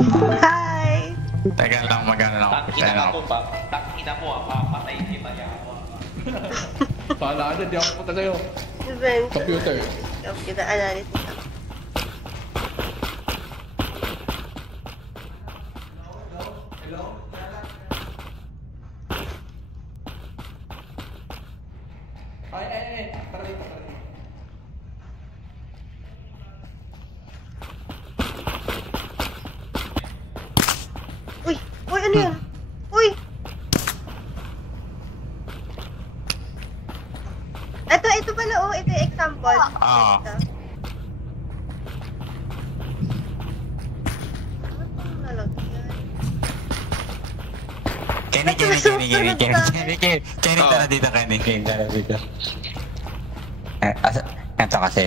Hi! Teka lang, magana lang ako. Takina mo, papatayin kita niya ako. Paala ka dyan, di ako punta sa'yo. Computer. Computer analysis ako. Hello? Ay, tara dito. Uy! Uy, ano yan? Uy! Ito pala, oh. Ito yung example. Ah. Ito. Kenny, tara dito, Kenny, tara dito. Ito kasi.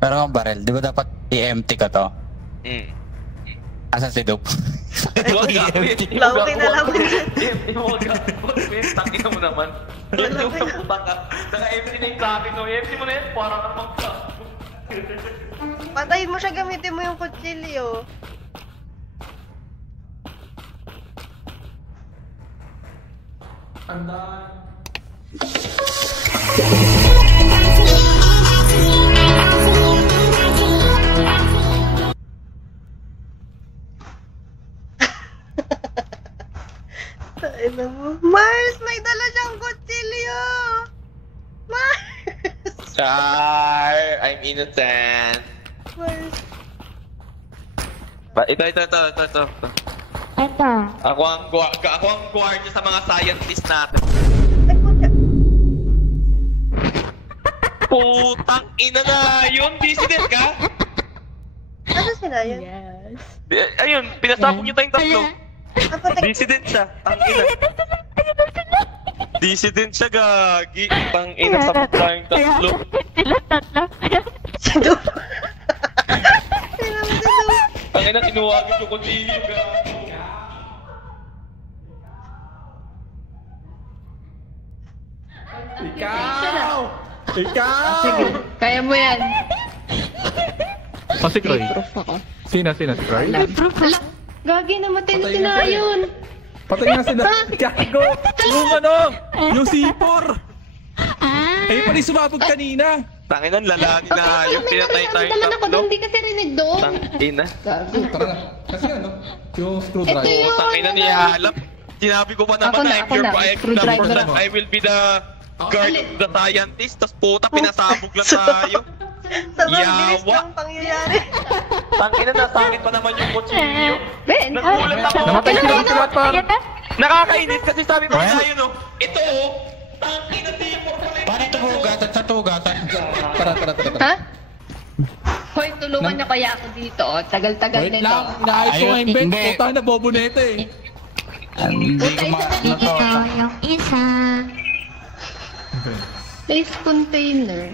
Pero ang barrel, di ba dapat i-empty ko to? Asan si Dope? Lawak na lang. Takina mo naman. Yun yung kaputang ka. Naka-empty na yung cabin mo. Empty mo na yan, parang ka magka. Patayin mo siya, gamitin mo yung kutsilyo. Andaan. Taina mo. Mars! May dala siyang kutsilyo! Mars! Char! I'm innocent. Mars. Ito. Ito. Ako ang guardia sa mga scientist natin. Ay, puta. Putang ina na yun! Dissident ka? Ano sila yun? Yes. Ayun, pinasabog niyo tayong tatlo. Ah, patay. Dissident siya, tangina. Dissident siya, gagi. Tangina, sabog tayong tatlo. Sila tatlo. Si Dope. Sila mo si Dope. Tangina, tinuwagin yung kutsilyo, gagi. Ikaw! Ikaw! Sige, kaya mo yan. Si Croy. Proof ako. Sino si Croy? May proof ako. Gagi, namatay na Patay sila na sila. yun. Patay nga sila. Gago! Yung ano? Yung C4! Ayun pala yung sumabog kanina. Tangina, lalani na yung pinatay tayong Dala na ko tatlo. doon, di kasi rinig doon. Tangina. Gago. Tara na. Kasi ano? Yung screwdriver. Ito yun. Tangina niya halap. Sinabi ko pa naman Ako na, I'm ako your na. I'm Screwdriver the ako. I will be the guard of the scientist. Tas puta, pinasabog lang tayo. Sa bilis Yawa. ng pangyayari. Tangina, nasa akin pa naman yung kutsilyo. Ben, Nagulat ako. Namatay sila sa Watpar. Nakakainis kasi sabi mo na yun oh. Ito oh. Tangina, Timor pala yun. Paano ito hugatan sa tugatan? Tara. Ha? Hoy, tulungan niyo kaya ako dito. Oh. Tagal-tagal Wait nito. lang. Inaayos ko nga yung bed. Hindi. Puta na, bobo na ito eh. Hindi ko Ito yung isa. Place container.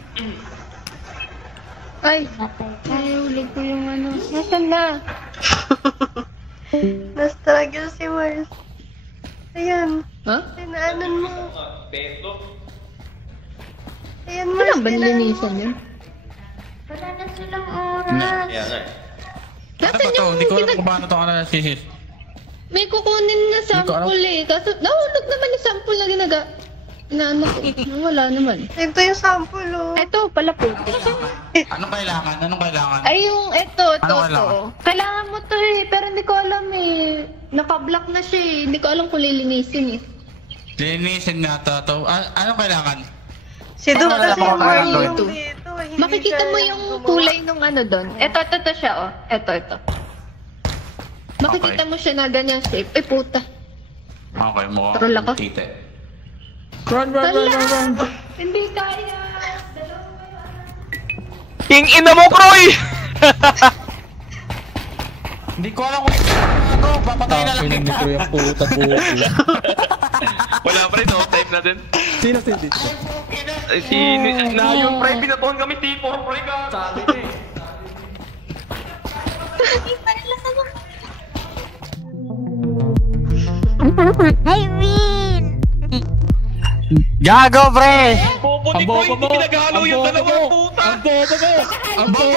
Ay, nahuli ko yung ano. Nasaan na? Na-struggle si Mars. Ayan. Ha? Tinaanan mo. Beto. Ayan, Ano Mars. ang banlinisan yun? Wala na silang oras. Ayan nga. Ano ba to? Hindi ko alam kung paano ito analysis. May kukunin na Hindi ko alam. sample eh. Kaso, nahulog naman yung sample na inaano ko. Wala naman. Ito yung sample, oh. Ito pala po. Anong kailangan? Ay, yung ito, Ano kailangan? Kailangan mo to eh, pero hindi ko alam eh. Naka-block na siya eh. Hindi ko alam kung lilinisin eh. Linisin nga to. Anong kailangan? Si Dope Ano kasi na yung ako marunong dito? dito. Hindi Makikita siya mo yung gumawa. kulay nung ano doon. Ito siya oh. Ito. Makikita mo siya na ganyang shape. Ay puta. Okay, mukhang Troll ako. tite. Run. Hindi kaya. King ina mo, Croy! Hindi ko alam kung ano, papatay na lang Tapin ni kita. Croy ang puta. Wala pa rin, no? Time na din. Sino dito? Ay, na yung pre, pinatuhan kami Timor, pre ka. Sabi na eh. I win! Gago, pre! Bobo ni Croy, hindi pinaghalo yung dalawang puta. Ang bobo mo! Ang bobo